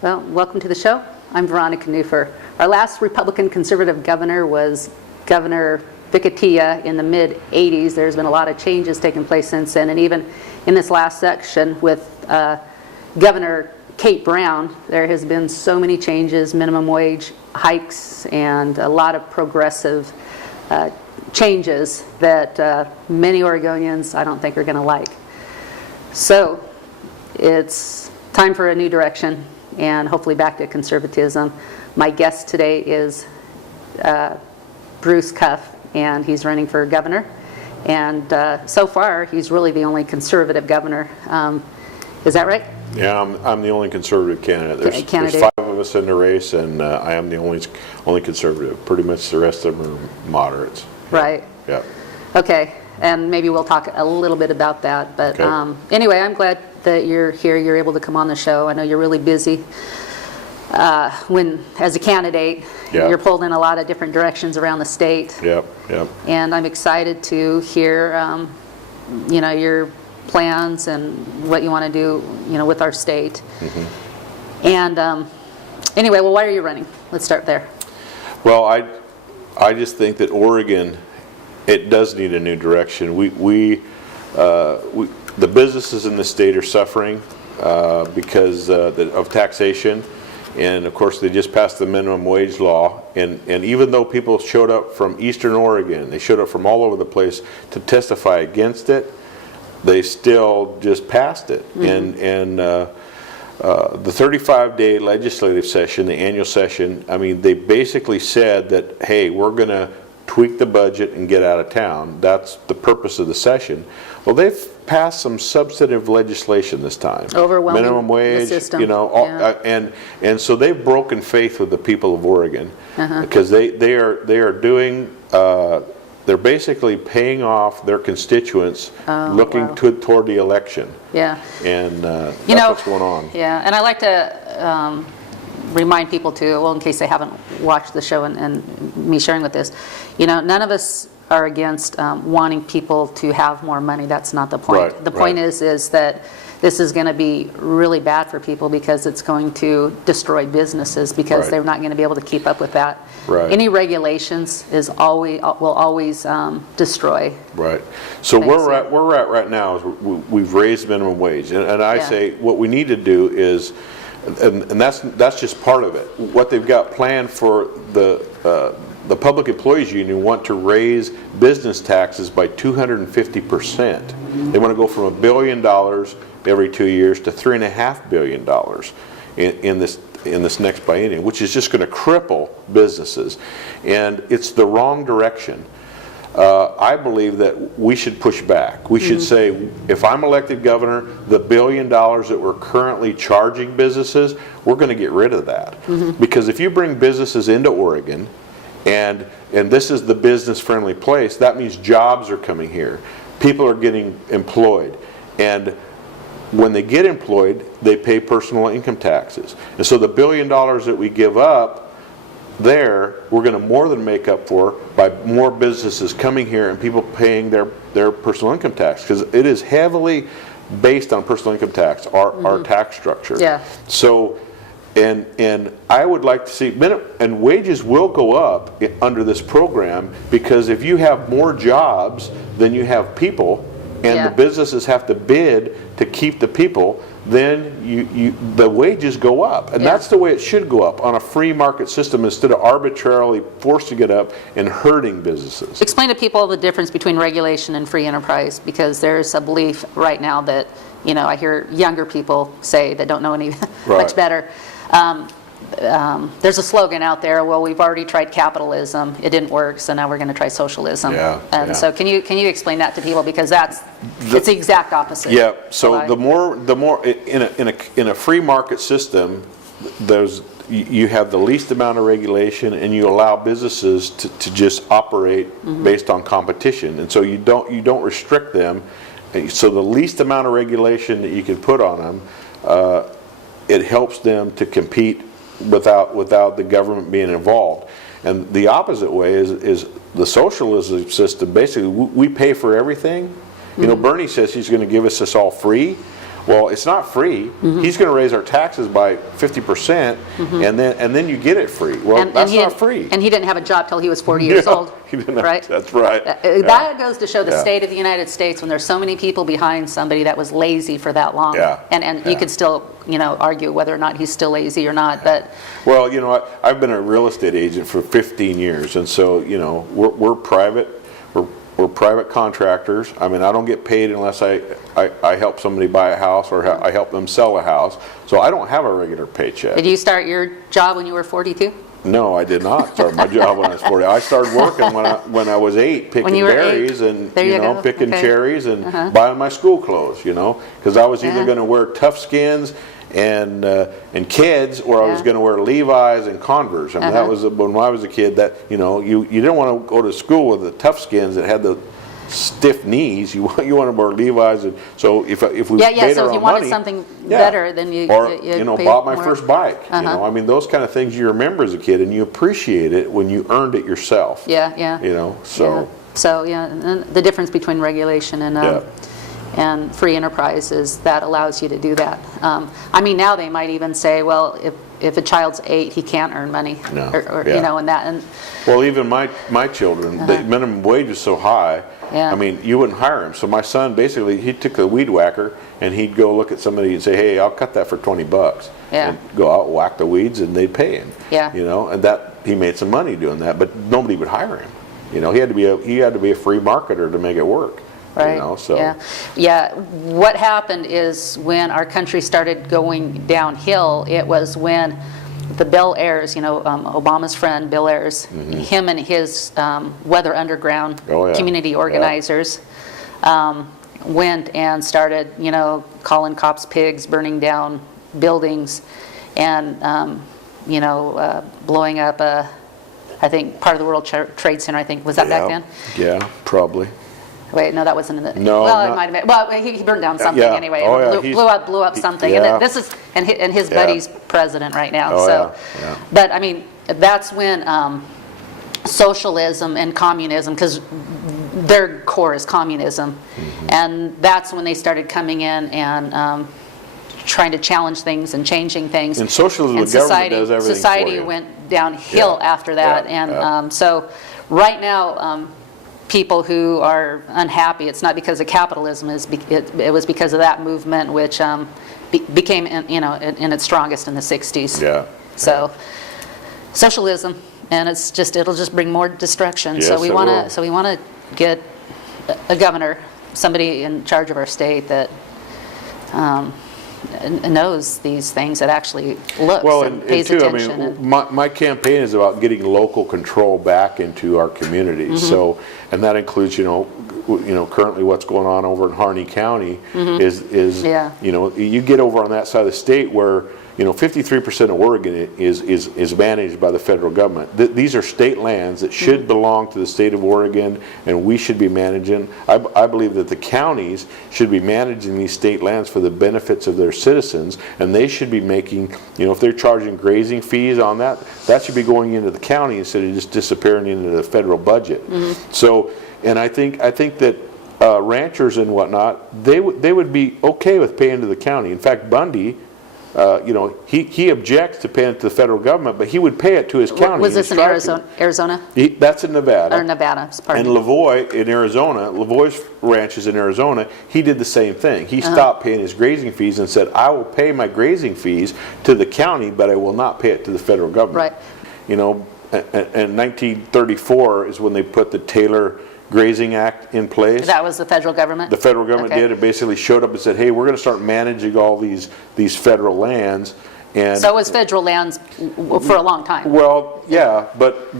Well, welcome to the show. I'm Veronica Newfer. Our last Republican conservative governor was Governor Vicatia in the mid-'80s. There's been a lot of changes taking place since then, and even in this last section with Governor Kate Brown, there has been so many changes, minimum wage hikes, and a lot of progressive changes that many Oregonians I don't think are going to like. So it's time for a new direction and hopefully back to conservatism. My guest today is Bruce Cuff, and he's running for governor. And so far, he's really the only conservative governor. Is that right? Yeah, I'm the only conservative candidate. There's 5 of us in the race, and I am the only conservative. Pretty much the rest of them are moderates. Right. Yeah. Okay, and maybe we'll talk a little bit about that. But Okay. Anyway, I'm glad that you're here. You're able to come on the show. I know you're really busy. As a candidate, Yeah. you're pulled in a lot of different directions around the state. Yep. And I'm excited to hear, your plans and what you want to do, with our state. Mm-hmm. And anyway, well, why are you running? Let's start there. Well, I just think that Oregon, it does need a new direction. The businesses in the state are suffering because of taxation. And of course, they just passed the minimum wage law. And even though people showed up from Eastern Oregon, they showed up from all over the place to testify against it, they still just passed it. Mm-hmm. And the 35-day legislative session, the annual session, I mean, they basically said that, hey, we're going to tweak the budget and get out of town. That's the purpose of the session. Well, they've passed some substantive legislation this time. Overwhelming minimum wage, the system. And so they've broken faith with the people of Oregon because they are doing. They're basically paying off their constituents, looking toward the election. Yeah. And that's what's going on. Yeah, and I like to remind people too, well, in case they haven't watched the show and me sharing with this, none of us are against wanting people to have more money. That's not the point. Right, the point is that this is going to be really bad for people because it's going to destroy businesses because they're not going to be able to keep up with that. Right. Any regulations will always destroy. Right. So where we're at right now is we've raised minimum wage, and I say what we need to do is, and that's just part of it. What they've got planned for the Public Employees Union want to raise business taxes by 250%. They want to go from $1 billion every 2 years to $3.5 billion in this next biennium, which is just going to cripple businesses. And it's the wrong direction. I believe that we should push back. We should say, if I'm elected governor, the $1 billion that we're currently charging businesses, we're going to get rid of that. Because if you bring businesses into Oregon, and this is the business-friendly place, that means jobs are coming here. People are getting employed. And when they get employed, they pay personal income taxes. And so the $1 billion that we give up there, we're going to more than make up for by more businesses coming here and people paying their personal income tax. Because it is heavily based on personal income tax, our tax structure. Yeah. So, and I would like to see, and wages will go up under this program because if you have more jobs than you have people, and the businesses have to bid to keep the people, then the wages go up. And that's the way it should go up, on a free market system instead of arbitrarily forced to get up and hurting businesses. Explain to people the difference between regulation and free enterprise, because there's a belief right now that, I hear younger people say that don't know any much better. There's a slogan out there, well, we've already tried capitalism, it didn't work, so now we're going to try socialism. So can you explain that to people, because it's the exact opposite. Yeah. So the more in a free market system, you have the least amount of regulation, and you allow businesses to just operate based on competition, and so you don't restrict them. So the least amount of regulation that you can put on them, it helps them to compete without the government being involved. And the opposite way is the socialism system. Basically, we pay for everything. Bernie says he's going to give us this all free. Well, it's not free. He's going to raise our taxes by 50%, and then you get it free. Well, that's not free. And he didn't have a job till he was 40 years old, He didn't have- right? That's right. That goes to show the Yeah. state of the United States when there's so many people behind somebody that was lazy for that long. Yeah. And you could still, argue whether or not he's still lazy or not, but Well, I've been a real estate agent for 15 years, and so, we're private. We're private contractors. I mean, I don't get paid unless I help somebody buy a house or I help them sell a house. So I don't have a regular paycheck. did you start your job when you were 42? No, I did not start my job when I was 40. I started working when I was 8, picking you were 8. berries and There you go. picking Okay. cherries and buying my school clothes. Because I was either Yeah. going to wear Tough Skins and Kids, or I was Yeah. going to wear Levi's and Converse. I mean, that was when I was a kid. That you didn't want to go to school with the Tough Skins that had the stiff knees. You want to wear Levi's, and so if we Yeah, made so our if you own wanted money, something yeah. better, then you or paid bought my more. first bike. I mean, those kind of things you remember as a kid, and you appreciate it when you earned it yourself. Yeah, yeah. So Yeah. So, and the difference between regulation and free enterprise is that allows you to do that. I mean, now they might even say, well, if a child's 8, he can't earn money, No. or Yeah. and that. And well, even my children, the minimum wage is so high. Yeah. I mean, you wouldn't hire him. So my son basically, he took the weed whacker and he'd go look at somebody and say, "Hey, I'll cut that for $20." Yeah. And go out, whack the weeds, and they'd pay him. Yeah. And that he made some money doing that, but nobody would hire him. He had to be a free marketer to make it work. right. So Yeah. What happened is when our country started going downhill, it was when the Bill Ayers, Obama's friend Bill Ayers, him and his Weather Underground community organizers went and started, calling cops pigs, burning down buildings, and blowing up I think part of the World Trade Center. I think was that back then. Yeah, probably. Wait, no, that wasn't in the. No, well, not- it might have been. Well, he burned down something Yeah. anyway. Oh, yeah, Blew up something. yeah. And this is and his buddy's president right now. Oh, so, yeah. but I mean, that's when socialism and communism, because their core is communism, and that's when they started coming in and trying to challenge things and changing things. And socialism, the government does everything society for you. went downhill after that, and so right now. People who are unhappy, it's not because of capitalism, it was because of that movement, which became in its strongest in the 60s. Yeah. So socialism, and it'll just bring more destruction. Yes, so we it want will. to get a governor, somebody in charge of our state that knows these things, that actually looks and pays too, attention. I mean, my campaign is about getting local control back into our communities. So, and that includes, currently what's going on over in Harney County is Yeah. you get over on that side of the state where 53% of Oregon is managed by the federal government. These are state lands that should belong to the state of Oregon, and we should be managing. I believe that the counties should be managing these state lands for the benefits of their citizens, and they should be making, if they're charging grazing fees on that should be going into the county instead of just disappearing into the federal budget. So, and I think that ranchers and whatnot, they would be okay with paying to the county. In fact, Bundy, he objects to paying it to the federal government, but he would pay it to his county. Was this in Arizona? That's in Nevada. Or Nevada, pardon And me. Lavoie in Arizona, Lavoie's ranch is in Arizona, he did the same thing. He stopped paying his grazing fees and said, I will pay my grazing fees to the county, but I will not pay it to the federal government. Right. And 1934 is when they put the Taylor Grazing Act in place. That was the federal government? The federal government Okay. did. It basically showed up and said, hey, we're going to start managing all these federal lands. And So it was federal lands for a long time? well, yeah, but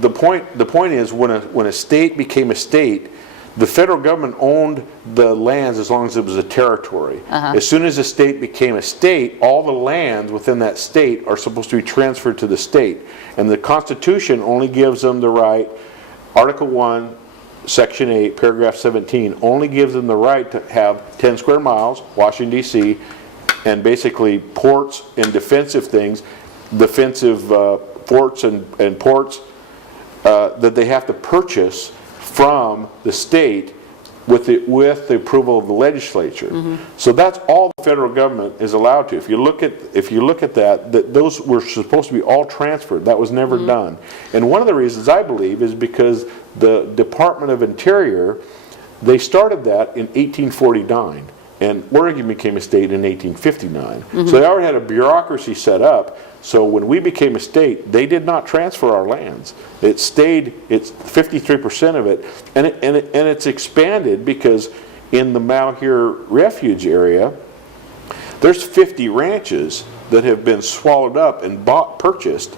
the point is when a state became a state, the federal government owned the lands as long as it was a territory. As soon as a state became a state, all the lands within that state are supposed to be transferred to the state. And the Constitution only gives them the right, Article 1, Section 8, Paragraph 17, only gives them the right to have 10 square miles, Washington, D.C., and basically ports and defensive things, defensive forts and ports that they have to purchase from the state with the approval of the legislature. So that's all the federal government is allowed to. If you look at that, those were supposed to be all transferred. That was never done. And one of the reasons I believe is because the Department of Interior, they started that in 1849, and Oregon became a state in 1859. So they already had a bureaucracy set up. So when we became a state, they did not transfer our lands. It stayed, it's 53% of it, and it's expanded because in the Malheur Refuge area, there's 50 ranches that have been swallowed up and purchased,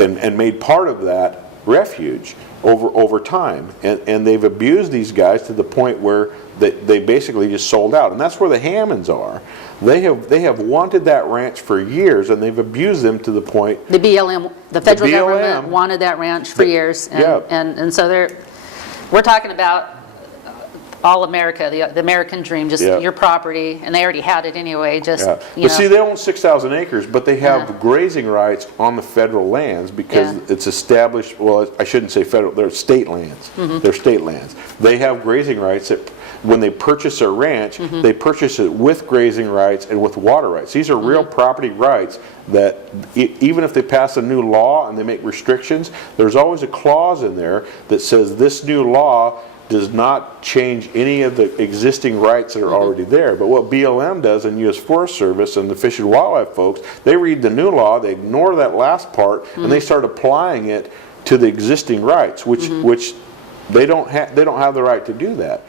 and made part of that refuge over time, and they've abused these guys to the point where they basically just sold out, and that's where the Hammonds are. They have wanted that ranch for years, and they've abused them to the point. The BLM, the federal government wanted that ranch for years, and so we're talking about all America, the American dream, just your property, and they already had it anyway. But see, they own 6,000 acres, but they have grazing rights on the federal lands because it's established. Well, I shouldn't say federal; they're state lands. They're state lands. They have grazing rights that, when they purchase a ranch, they purchase it with grazing rights and with water rights. These are real property rights that even if they pass a new law and they make restrictions, there's always a clause in there that says this new law does not change any of the existing rights that are already there. But what BLM does, and U.S. Forest Service and the Fish and Wildlife folks, they read the new law, they ignore that last part, and they start applying it to the existing rights, which they don't have the right to do that.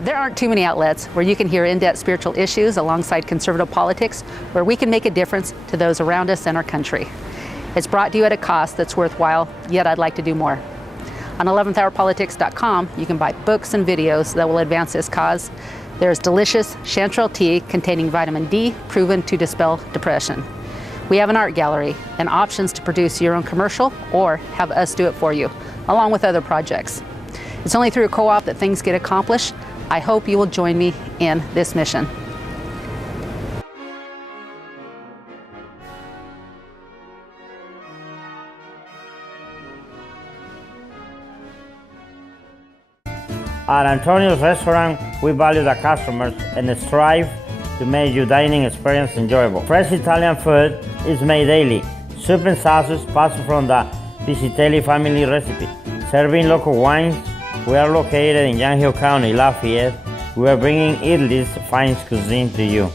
There aren't too many outlets where you can hear in-depth spiritual issues alongside conservative politics, where we can make a difference to those around us and our country. It's brought to you at a cost that's worthwhile, yet I'd like to do more. On 11thhourpolitics.com, you can buy books and videos that will advance this cause. There's delicious chanterelle tea containing vitamin D, proven to dispel depression. We have an art gallery and options to produce your own commercial or have us do it for you, along with other projects. It's only through a co-op that things get accomplished. I hope you will join me in this mission. At Antonio's Restaurant, we value the customers and strive to make your dining experience enjoyable. Fresh Italian food is made daily. Soup and sauces passed from the Piscitelli family recipe. Serving local wines, we are located in Yamhill County, Lafayette. We are bringing Italy's finest cuisine to you.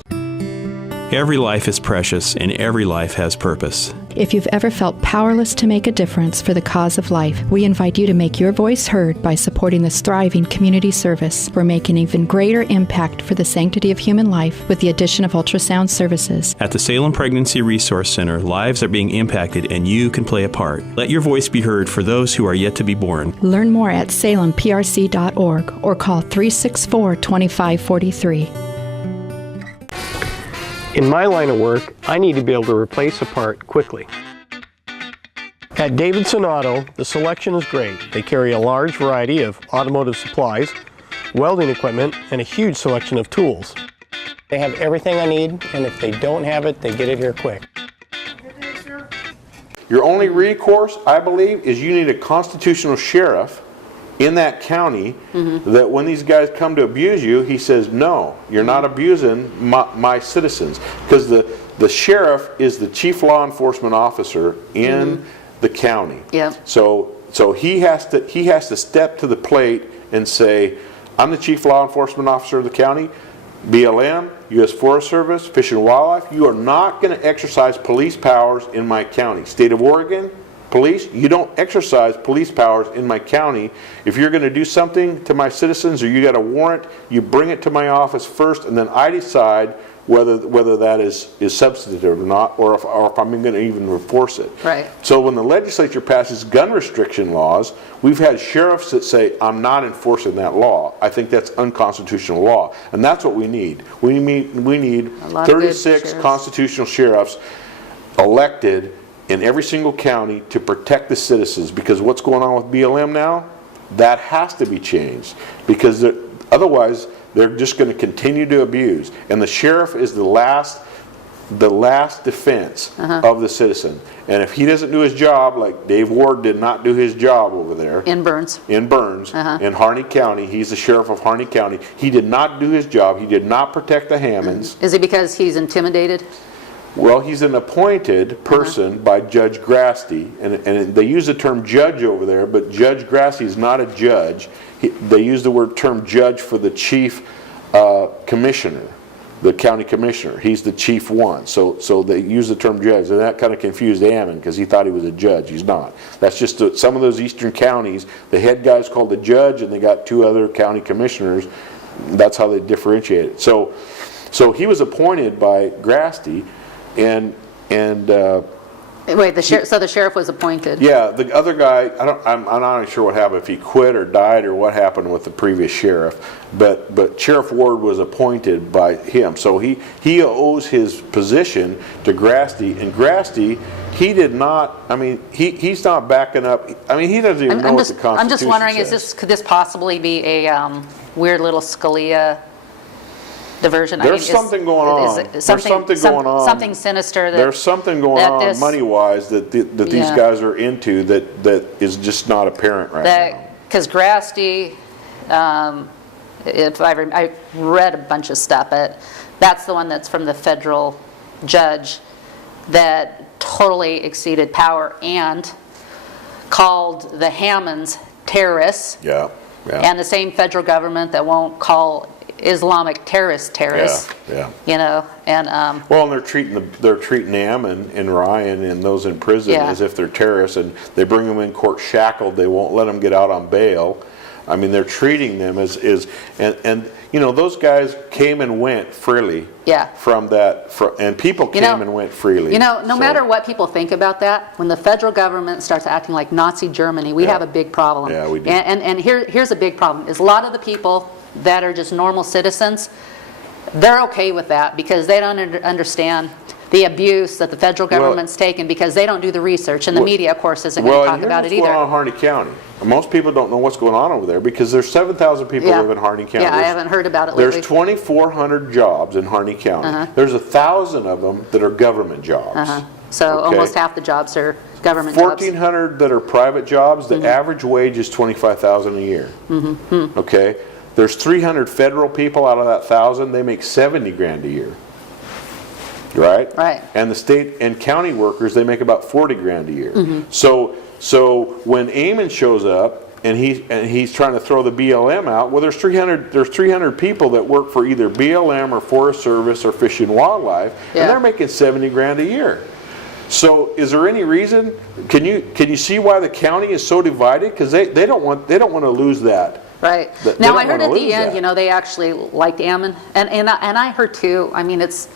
Every life is precious and every life has purpose. If you've ever felt powerless to make a difference for the cause of life, we invite you to make your voice heard by supporting this thriving community service. We're making an even greater impact for the sanctity of human life with the addition of ultrasound services. At the Salem Pregnancy Resource Center, lives are being impacted and you can play a part. Let your voice be heard for those who are yet to be born. Learn more at salemprc.org or call 364-2543. In my line of work, I need to be able to replace a part quickly. At Davidson Auto, the selection is great. They carry a large variety of automotive supplies, welding equipment, and a huge selection of tools. They have everything I need, and if they don't have it, they get it here quick. Your only recourse, I believe, is you need a constitutional sheriff in that county that when these guys come to abuse you, he says, no, you're not abusing my citizens. Because the sheriff is the chief law enforcement officer in the county. So he has to step to the plate and say, I'm the chief law enforcement officer of the county. BLM, U.S. Forest Service, Fish and Wildlife, you are not going to exercise police powers in my county. State of Oregon, police, you don't exercise police powers in my county. If you're going to do something to my citizens or you got a warrant, you bring it to my office first, and then I decide whether that is substantive or not, or if I'm going to even enforce it. Right. So when the legislature passes gun restriction laws, we've had sheriffs that say, I'm not enforcing that law. I think that's unconstitutional law. And that's what we need. We need 36 constitutional sheriffs elected in every single county to protect the citizens, because what's going on with BLM now, that has to be changed, because otherwise they're just going to continue to abuse, and the sheriff is the last the last defense of the citizen. And if he doesn't do his job, like Dave Ward did not do his job over there In Burns. in Harney County, he's the sheriff of Harney County. He did not do his job. He did not protect the Hammonds. Is it because he's intimidated? Well, he's an appointed person by Judge Grasty, and they use the term judge over there, but Judge Grasty is not a judge. They use the term judge for the chief commissioner, the county commissioner. He's the chief one, so they use the term judge, and that kind of confused Ammon because he thought he was a judge. He's not. That's just some of those eastern counties, the head guy's called the judge, and they got 2 other county commissioners. That's how they differentiate it. So he was appointed by Grasty. And Wait, so the sheriff was appointed? yeah, the other guy, I'm not even sure what happened, if he quit or died or what happened with the previous sheriff, but Sheriff Ward was appointed by him, so he owes his position to Grasty, and Grasty, he did not, I mean, he's not backing up, I mean, he doesn't even know what the Constitution I'm just wondering, says. could this possibly be a weird little Scalia diversion? There's something going on. There's something going on. Something sinister. There's something going on money-wise that these guys are into that is just not apparent right now. Because Grasty, I read a bunch of stuff, but that's the one that's from the federal judge that totally exceeded power and called the Hammonds terrorists. Yeah. And the same federal government that won't call Islamic terrorists. Yeah. You know, and well, and they're treating Ammon and Ryan and those in prison as if they're terrorists, and they bring them in court shackled. They won't let them get out on bail. I mean, they're treating them as and you know, those guys came and went freely. Yeah. From that, and people came and went freely. You know, no matter what people think about that, when the federal government starts acting like Nazi Germany, we have a big problem. Yeah, we do. And here's a big problem: is a lot of the people that are just normal citizens, they're okay with that because they don't understand the abuse that the federal government's taken because they don't do the research, and the media, of course, isn't going to talk about it either. Well, here's what's going on in Harney County. Most people don't know what's going on over there because there's 7,000 people live in Harney County. Yeah, I haven't heard about it lately. There's 2,400 jobs in Harney County. There's 1,000 of them that are government jobs. So almost half the jobs are government jobs. 1,400 that are private jobs. The average wage is $25,000 a year. Okay, there's 300 federal people out of that 1,000. They make $70,000 a year. Right? Right. And the state and county workers, they make about $40,000 a year. So when Ammon shows up and he's trying to throw the BLM out, well, there's 300 people that work for either BLM or Forest Service or Fish and Wildlife, and they're making $70,000 a year. So is there any reason? Can you see why the county is so divided? Because they don't want to lose that. Right. Now I heard at the end, you know, they actually liked Ammon, and I heard too. I mean, it's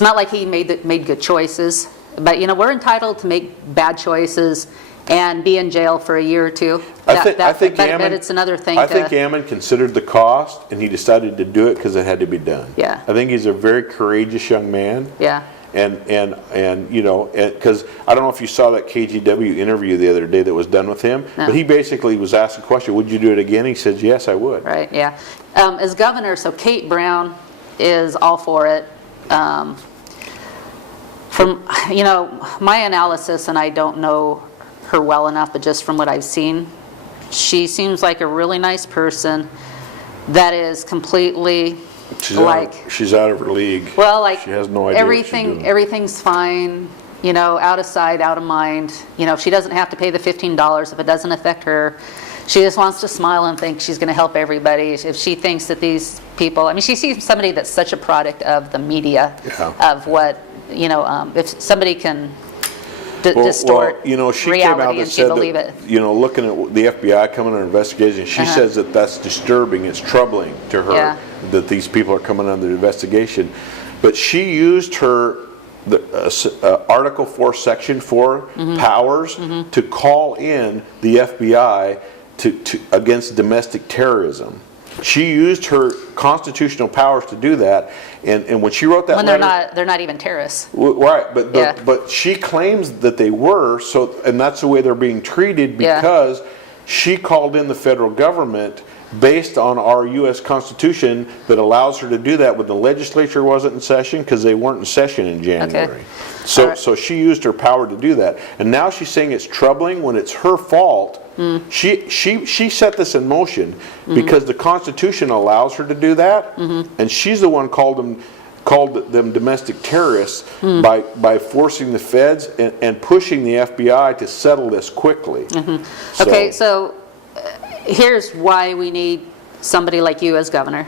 not like he made good choices, but you know, we're entitled to make bad choices and be in jail for a year or two. I think Ammon, it's another thing. I think Ammon considered the cost, and he decided to do it because it had to be done. Yeah. I think he's a very courageous young man. Yeah. And you know, because I don't know if you saw that KGW interview the other day that was done with him, but he basically was asked a question, would you do it again? He says, yes, I would. Right, yeah. As governor, so Kate Brown is all for it. From, you know, my analysis, and I don't know her well enough, but just from what I've seen, she seems like a really nice person that is completely she's out of her league. Well, like she has no idea everything's fine, you know, out of sight, out of mind. You know, she doesn't have to pay the $15 if it doesn't affect her. She just wants to smile and think she's going to help everybody. If she thinks that these people, I mean, she sees somebody that's such a product of the media, of what, you know, if somebody can distort you know, she reality, came out and said that, you know, looking at the FBI coming on an investigation, she says that that's disturbing, it's troubling to her that these people are coming under investigation. But she used her Article 4, Section 4 powers to call in the FBI to against domestic terrorism. She used her constitutional powers to do that, and when she wrote that letter, they're not even terrorists. Right, but she claims that they were, and that's the way they're being treated because she called in the federal government based on our U.S. Constitution that allows her to do that when the legislature wasn't in session, because they weren't in session in January. So, right. so she used her power to do that. And now she's saying it's troubling when it's her fault. She set this in motion because the Constitution allows her to do that, and she's the one called them domestic terrorists by forcing the feds and pushing the FBI to settle this quickly. Okay, so here's why we need somebody like you as governor.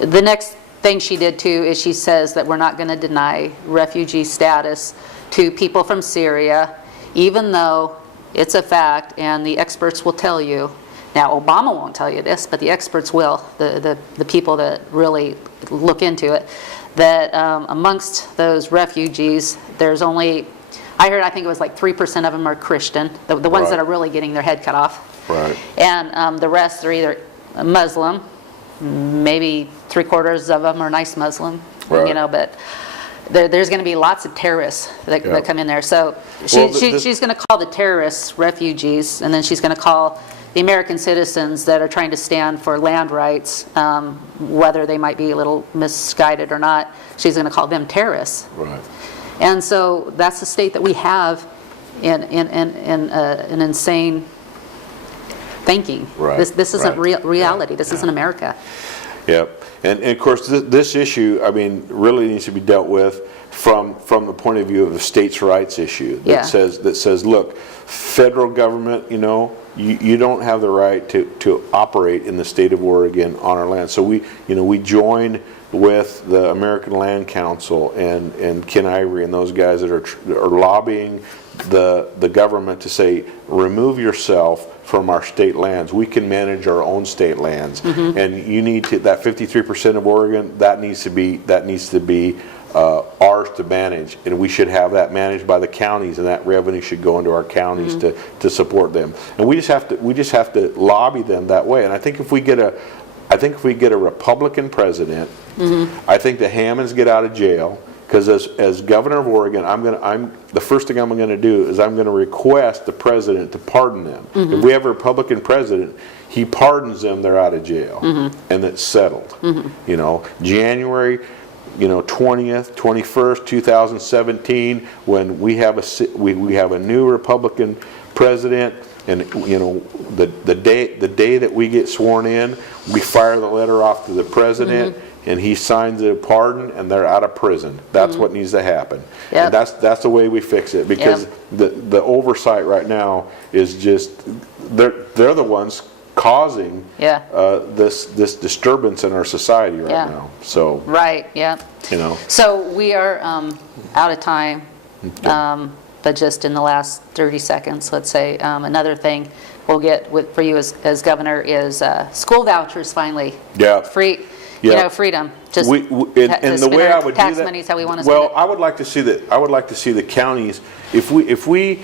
The next thing she did too is she says that we're not going to deny refugee status to people from Syria, even though it's a fact and the experts will tell you. Now, Obama won't tell you this, but the experts will, the people that really look into it, that amongst those refugees, there's only, I think it was like 3% of them are Christian, the ones Right. that are really getting their head cut off. Right. And the rest are either Muslim, maybe 3/4 of them are nice Muslim, Right. you know, but there's going to be lots of terrorists that come in there. So Well, she's going to call the terrorists refugees, and then she's going to call the American citizens that are trying to stand for land rights, whether they might be a little misguided or not, she's going to call them terrorists. Right. And so that's the state that we have in an insane thinking. Right, This isn't right. reality. This isn't America. Yep. And of course, this issue, I mean, really needs to be dealt with from the point of view of the states' rights issue Yeah. that says, look, federal government, you don't have the right to operate in the state of Oregon on our land. So we join with the American Land Council and Ken Ivory and those guys that are lobbying the government to say, remove yourself from our state lands. We can manage our own state lands, and you need to, that 53% of Oregon, that needs to be ours to manage, and we should have that managed by the counties, and that revenue should go into our counties to support them. And we just have to lobby them that way. And I think if we get a Republican president, I think the Hammonds get out of jail. Because as governor of Oregon, the first thing I'm going to do is I'm going to request the president to pardon them. If we have a Republican president, he pardons them, they're out of jail, and it's settled. January, 20th, 21st, 2017, when we have a new Republican president, and the day that we get sworn in, we fire the letter off to the president. And he signs a pardon, and they're out of prison. That's what needs to happen. Yep. And that's the way we fix it, because the oversight right now is just they're the ones causing this disturbance in our society right now. So Right. Yeah. So we are out of time, but just in the last 30 seconds, let's say another thing we'll get for you as governor is school vouchers finally. Yeah. Free. Yeah. Freedom. Just and the way I would do tax that, money is how we want to spend well, it. I would like to see that. I would like to see the counties. If we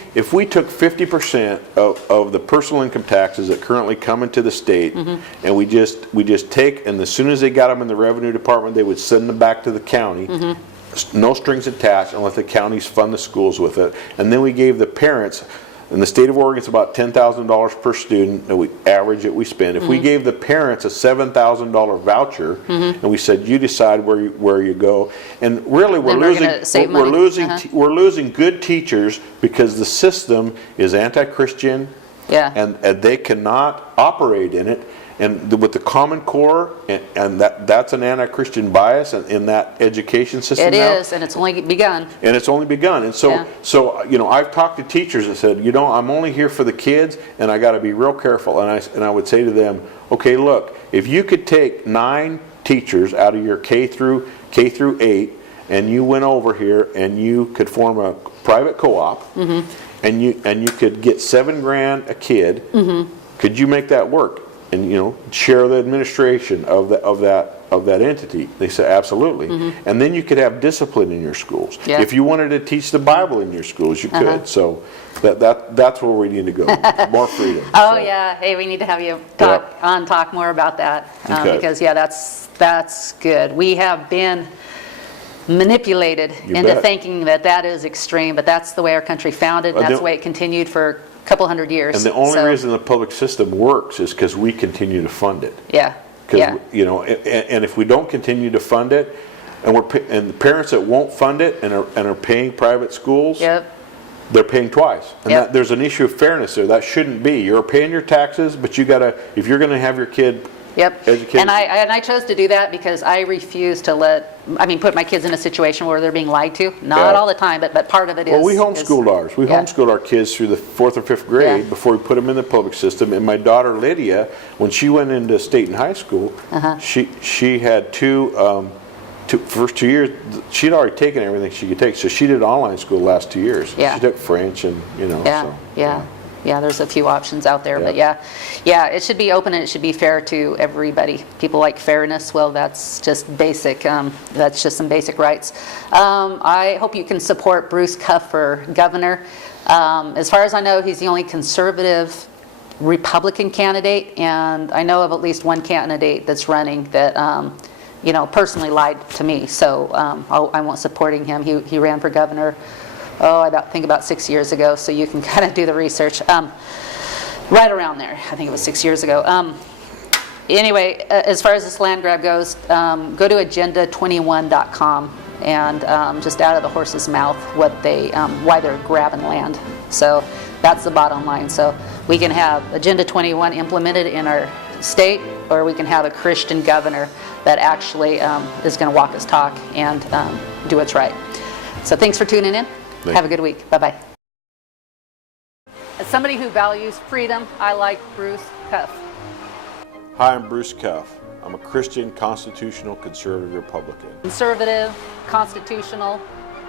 took 50% of the personal income taxes that currently come into the state, and we just take, and as soon as they got them in the revenue department, they would send them back to the county. No strings attached, and let the counties fund the schools with it. And then we gave the parents. In the state of Oregon, it's about $10,000 per student that we average that we spend. If we gave the parents a $7,000 voucher, and we said, you decide where you go, and really we're losing good teachers because the system is anti-Christian, and they cannot operate in it. And with the Common Core, and that's an anti-Christian bias in that education system It now. is, and it's only begun. And so I've talked to teachers that said, I'm only here for the kids, and I got to be real careful. And I would say to them, okay, look, if you could take 9 teachers out of your K through 8, and you went over here and you could form a private co-op, and you could get $7,000 a kid, could you make that work? And share the administration of that entity. They say absolutely. And then you could have discipline in your schools. If you wanted to teach the Bible in your schools, you could. So that's where we need to go. More freedom. Hey, we need to have you talk more about that, because that's good. We have been manipulated into thinking that is extreme, but that's the way our country founded, and that's the way it continued for couple hundred years. And the only So, reason the public system works is because we continue to fund it. Yeah, Because, yeah, you know, and if we don't continue to fund it, and and the parents that won't fund it and are paying private schools, yep, they're paying twice. And Yep. there's an issue of fairness there. That shouldn't be. You're paying your taxes, but you gotta, if you're gonna have your kid yep. educated. And I chose to do that because I refuse to put my kids in a situation where they're being lied to. Not Yeah. all the time, but part of it is. Well, we homeschooled ours. We yeah. homeschooled our kids through the 4th or 5th grade Yeah. before we put them in the public system. And my daughter Lydia, when she went into state and high school, Uh-huh. she had first 2 years, she'd already taken everything she could take. So she did online school the last 2 years. Yeah. She took French and, you know. Yeah, so, yeah, there's a few options out there, but Yeah. yeah, it should be open and it should be fair to everybody. People like fairness, well, that's just basic, that's just some basic rights. I hope you can support Bruce Cuff for governor. As far as I know, he's the only conservative Republican candidate, and I know of at least one candidate that's running that, personally lied to me, so I won't supporting him. He ran for governor, I think about 6 years ago, so you can kind of do the research. Right around there, I think it was 6 years ago. Anyway, as far as this land grab goes, go to agenda21.com and just out of the horse's mouth why they're grabbing land. So that's the bottom line. So we can have Agenda 21 implemented in our state, or we can have a Christian governor that actually is going to walk his talk and do what's right. So thanks for tuning in. Have a good week. Bye-bye. As somebody who values freedom, I like Bruce Cuff. Hi, I'm Bruce Cuff. I'm a Christian, constitutional, conservative Republican. Conservative, constitutional,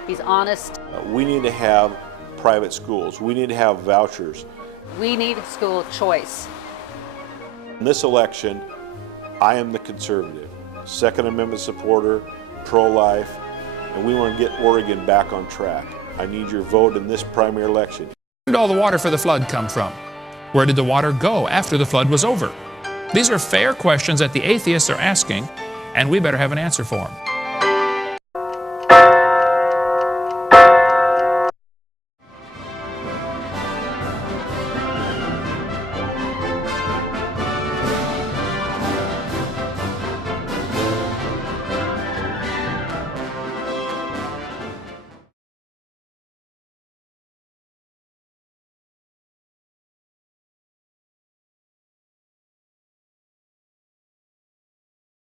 he's honest. We need to have private schools. We need to have vouchers. We need school choice. In this election, I am the conservative, Second Amendment supporter, pro-life, and we want to get Oregon back on track. I need your vote in this primary election. Where did all the water for the flood come from? Where did the water go after the flood was over? These are fair questions that the atheists are asking, and we better have an answer for them.